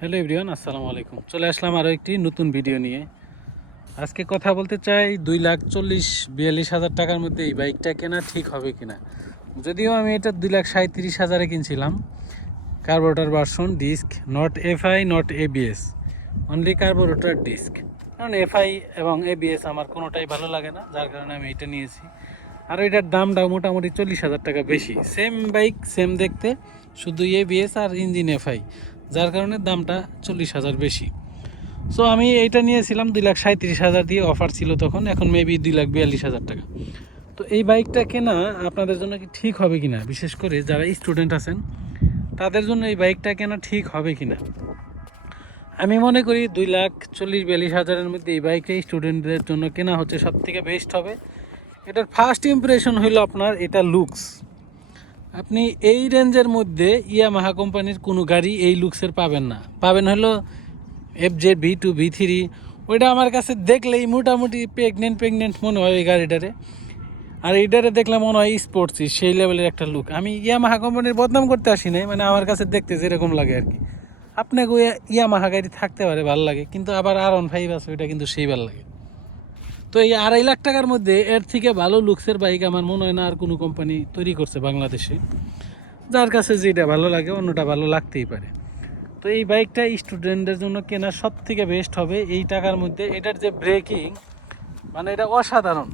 Hello everyone, আসসালামু আলাইকুম। চলে আসলাম আরও একটি নতুন ভিডিও নিয়ে। আজকে কথা বলতে চাই 2,40,42,000 টাকার মধ্যে এই বাইকটা কেনা ঠিক হবে কিনা। যদিও আমি এটা 2,37,000-এ কিনছিলাম। Carburettor version, disc, not FI not ABS, only carburettor disc. কারণ এফআই এবং এবিএস আমার কোনোটাই ভালো লাগে না, যার কারণে আমি এটা নিয়েছি। আর এটার দামটাও মোটামুটি 40,000 টাকা বেশি। সেম বাইক, সেম দেখতে, শুধু এবিএস আর ইঞ্জিন এফআই, যার কারণে দামটা 40,000 বেশি। সো আমি এইটা নিয়েছিলাম 2,37,000 দিয়ে, অফার ছিল তখন। এখন মেবি 2,42,000 টাকা। তো এই বাইকটা কেনা আপনাদের জন্য কি ঠিক হবে কিনা, বিশেষ করে যারা স্টুডেন্ট আছেন তাদের জন্য এই বাইকটা কেনা ঠিক হবে কিনা। আমি মনে করি 2,40,42,000-এর মধ্যে এই বাইকটা স্টুডেন্টদের জন্য কেনা হচ্ছে সব থেকে বেস্ট হবে। এটার ফার্স্ট ইমপ্রেশন হইল আপনার এটা লুকস। আপনি এই রেঞ্জের মধ্যে ইয়ামাহা কোম্পানির কোনো গাড়ি এই লুকসের পাবেন না। পাবেন হলো FZ V2 V3। ওইটা আমার কাছে দেখলেই মোটামুটি প্রেগনেন্ট মনে হয় ওই গাড়িটারে। আর এইটারে দেখলে মনে হয় স্পোর্টসই, সেই লেভেলের একটা লুক। আমি ইয়ামাহা কোম্পানির বদনাম করতে আসি নাই, মানে আমার কাছে দেখতে যেরকম লাগে আর কি। আপনাকে ইয়ামাহা গাড়ি থাকতে পারে ভালো লাগে, কিন্তু আবার R15 আছে, ওইটা কিন্তু সেই ভালো লাগে। তো এই 2.5 লাখ টাকার মধ্যে এর থেকে ভালো লুকসের বাইক আমার মনে হয় না আর কোনো কোম্পানি তৈরি করছে বাংলাদেশে। যার কাছে যেটা ভালো লাগে অন্যটা ভালো লাগতেই পারে। তো এই বাইকটা স্টুডেন্টদের জন্য কেনা সব থেকে বেস্ট হবে এই টাকার মধ্যে। এটার যে ব্রেকিং, মানে এটা অসাধারণ।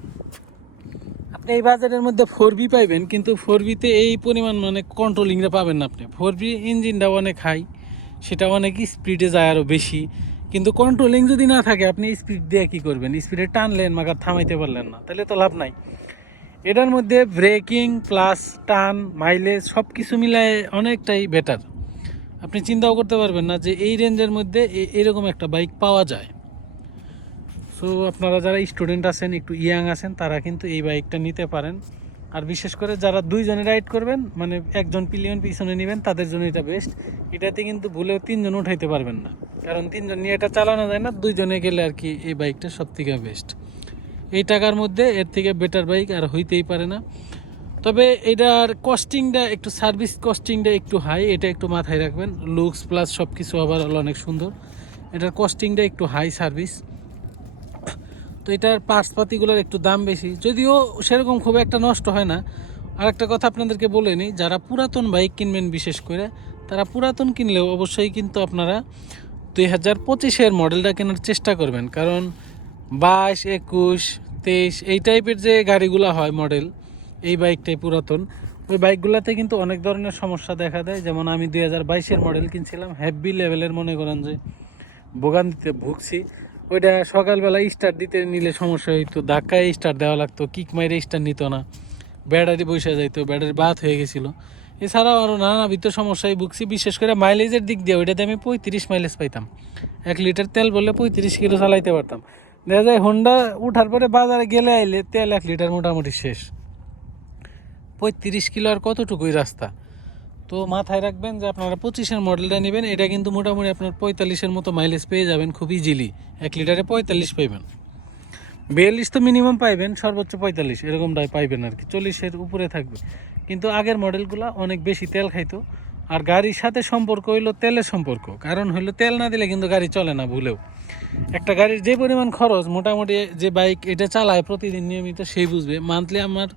আপনি এই বাজারের মধ্যে 4B পাইবেন, কিন্তু 4Bতে এই পরিমাণ মানে কন্ট্রোলিংটা পাবেন না আপনি। 4B ইঞ্জিনটা অনেক হাই, সেটা অনেক স্পিডে যায় আরও বেশি, কিন্তু কন্ট্রোলিং যদি না থাকে আপনি স্পিড দিয়ে কী করবেন? স্পিডে টানলেন মাগার থামাইতে পারলেন না, তাহলে তো লাভ নাই। এটার মধ্যে ব্রেকিং প্লাস টান মাইলেজ সব কিছু মিলায় অনেকটাই বেটার। আপনি চিন্তাও করতে পারবেন না যে এই রেঞ্জের মধ্যে এরকম একটা বাইক পাওয়া যায়। সো আপনারা যারা স্টুডেন্ট আছেন, একটু ইয়াং আছেন, তারা কিন্তু এই বাইকটা নিতে পারেন। আর বিশেষ করে যারা দুইজনে রাইড করবেন, মানে একজন পিলিয়ন পিছনে নেবেন, তাদের জন্য এটা বেস্ট। এটাতে কিন্তু ভুলেও 3জন উঠাইতে পারবেন না, কারণ 3জন নিয়ে এটা চালানো যায় না। দুইজনে গেলে আর কি এই বাইকটা সব থেকে বেস্ট। এই টাকার মধ্যে এর থেকে বেটার বাইক আর হইতেই পারে না। তবে এটার কস্টিংটা একটু, সার্ভিস কস্টিংটা একটু হাই, এটা একটু মাথায় রাখবেন। লুকস প্লাস সব কিছু আবার অনেক সুন্দর, এটার কস্টিংটা একটু হাই সার্ভিস। তো এটার পার্টসপাতিগুলোর একটু দাম বেশি, যদিও সেরকম খুব একটা নষ্ট হয় না। আর একটা কথা আপনাদেরকে বলে নিই, যারা পুরাতন বাইক কিনবেন বিশেষ করে, তারা পুরাতন কিনলেও অবশ্যই কিন্তু আপনারা 2025-এর মডেলটা কেনার চেষ্টা করবেন। কারণ 22, 21, 23 এই টাইপের যে গাড়িগুলো হয় মডেল, এই বাইকটাই পুরাতন। ওই বাইকগুলোতে কিন্তু অনেক ধরনের সমস্যা দেখা দেয়। যেমন আমি 2022-এর মডেল কিনছিলাম, হেভি লেভেলের মনে করেন যে ভোগান্তিতে ভুগছি। ওইটা সকালবেলা স্টার্ট দিতে নিলে সমস্যা হইতো, ধাক্কায় স্টার্ট দেওয়া লাগতো, কিক মাইরে স্টার্ট নিত না, ব্যাটারি বসে যাইতো, ব্যাটারি বাদ হয়ে গেছিলো। এছাড়াও আরও নানাবিধ সমস্যায় ভুগছি। বিশেষ করে মাইলেজের দিক দিয়ে ওইটাতে আমি 35 মাইলেজ পাইতাম। 1 লিটার তেল বললে 35 কিলো চালাইতে পারতাম। দেখা যায় হোন্ডা উঠার পরে বাজারে গেলে আইলে তেল 1 লিটার মোটামুটি শেষ। 35 কিলো আর কতটুকুই রাস্তা। তো মাথায় রাখবেন যে আপনারা 25-এর মডেলটা নেবেন, এটা কিন্তু মোটামুটি আপনার 45-এর মতো মাইলেজ পেয়ে যাবেন খুব ইজিলি। 1 লিটারে 45 পাইবেন, 42 তো মিনিমাম পাইবেন, সর্বোচ্চ 45 এরকমটাই পাইবেন আর কি, 40-এর উপরে থাকবে। কিন্তু আগের মডেলগুলো অনেক বেশি তেল খাইতো। আর গাড়ির সাথে সম্পর্ক হইলো তেলের সম্পর্ক, কারণ হইলো তেল না দিলে কিন্তু গাড়ি চলে না ভুলেও। একটা গাড়ির যে পরিমাণ খরচ, মোটামুটি যে বাইক এটা চালায় প্রতিদিন নিয়মিত সেই বুঝবে। মান্থলি আমার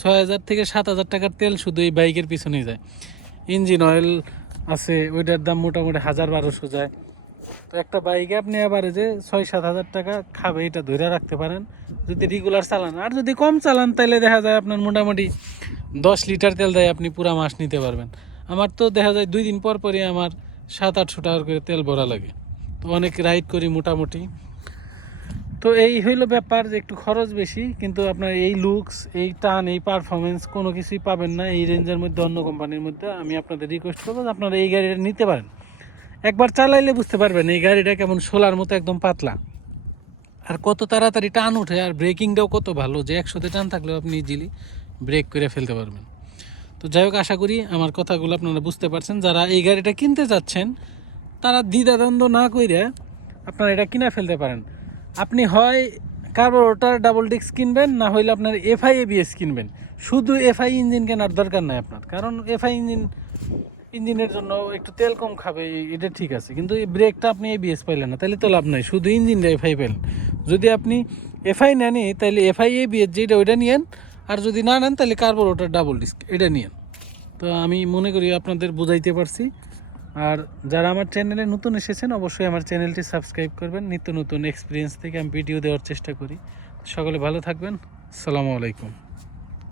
6,000 থেকে 7,000 টাকার তেল শুধু এই বাইকের পিছনেই যায়। ইঞ্জিন অয়েল আছে, ওইটার দাম মোটামুটি 1,000-1,200 যায়। তো একটা বাইকে আপনি আবার যে 6-7 হাজার টাকা খাবে, এটা ধরে রাখতে পারেন যদি রেগুলার চালান। আর যদি কম চালান তাহলে দেখা যায় আপনার মোটামুটি 10 লিটার তেল দেয় আপনি পুরা মাস নিতে পারবেন। আমার তো দেখা যায় 2 দিন পর পরই আমার 700-800 টাকার করে তেল ভরা লাগে। তো অনেক রাইড করি মোটামুটি। তো এই হইলো ব্যাপার, যে একটু খরচ বেশি, কিন্তু আপনার এই লুকস, এই টান, এই পারফরমেন্স কোনো কিছুই পাবেন না এই রেঞ্জের মধ্যে অন্য কোম্পানির মধ্যে। আমি আপনাদের রিকোয়েস্ট করবো যে আপনারা এই গাড়িটা নিতে পারেন। একবার চালাইলে বুঝতে পারবেন এই গাড়িটা কেমন শোলার মতো একদম পাতলা, আর কত তাড়াতাড়ি টান উঠে, আর ব্রেকিংটাও কত ভালো যে 100-তে টান থাকলেও আপনি ইজিলি ব্রেক করে ফেলতে পারবেন। তো যাই হোক, আশা করি আমার কথাগুলো আপনারা বুঝতে পারছেন। যারা এই গাড়িটা কিনতে যাচ্ছেন তারা দ্বিধাদ্বন্দ্ব না কইরা আপনারা এটা কিনে ফেলতে পারেন। আপনি হয় কার্বোরেটর ডাবল ডিস্ক কিনবেন, না হইলে আপনার এফআই এবিএস কিনবেন। শুধু এফআই ইঞ্জিন কেনার দরকার নাই আপনার, কারণ এফআই ইঞ্জিন ইঞ্জিনের জন্য একটু তেল কম খাবে, এটা ঠিক আছে, কিন্তু এই ব্রেকটা আপনি এবিএস পাইলেন না, তাহলে তো লাভ নাই, শুধু ইঞ্জিনটা এফআই পেলেন। যদি আপনি এফআই নেন তাহলে এফআই এবিএস যেটা ওইটা নিয়েন, আর যদি না নেন তাহলে কার্বোরেটর ডাবল ডিস্ক এটা নিয়েন। তো আমি মনে করি আপনাদের বুঝাইতে পারছি। আর যারা আমার চ্যানেলে নতুন এসেছেন অবশ্যই আমার চ্যানেলটি সাবস্ক্রাইব করবেন, নিত্য নতুন এক্সপিরিয়েন্স থেকে আমি ভিডিও দেওয়ার চেষ্টা করি। সকলে ভালো থাকবেন, আসসালামু আলাইকুম।